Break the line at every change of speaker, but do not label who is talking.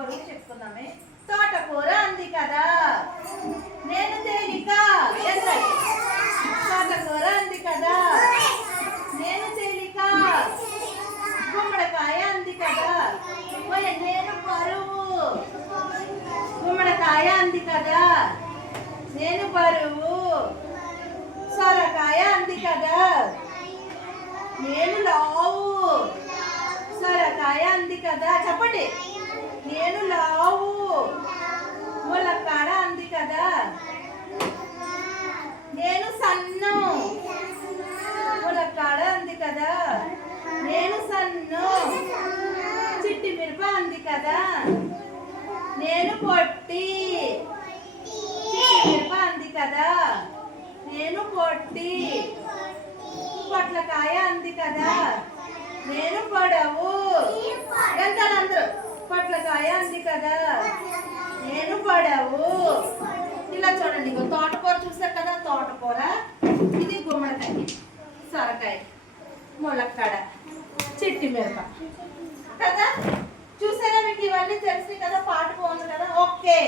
పొరుగు చెప్పుకుందామే. తోటకూర అంది కదా. నేను తేలిక తోటకూర అంది కదా. నేను తేలిక గుమ్మడికాయ అంది కదా. నేను బరువు గుమ్మడికాయ అంది కదా. నేను బరువు సొరకాయ అంది కదా. నేను లావు. సొరకాయ అంది కదా. చెప్పండి. కదా? నేను పొట్టి. మిరప అంది కదా. నేను పొట్టి. పొట్లకాయ అంది కదా. నేను పొడవు. ఎంత అందరూ. పొట్లకాయ అంది కదా. నేను పొడవు. ఇలా చూడండి ఇగో తోటకూర చూసారు కదా తోటకూర. ఇది గుమ్మడికాయ. సొరకాయ. ములక్కాడ. చిట్టి మిరప. కదా? ఇవన్నీ తెలిసి కదా పాట బాగుంది కదా? ఓకే.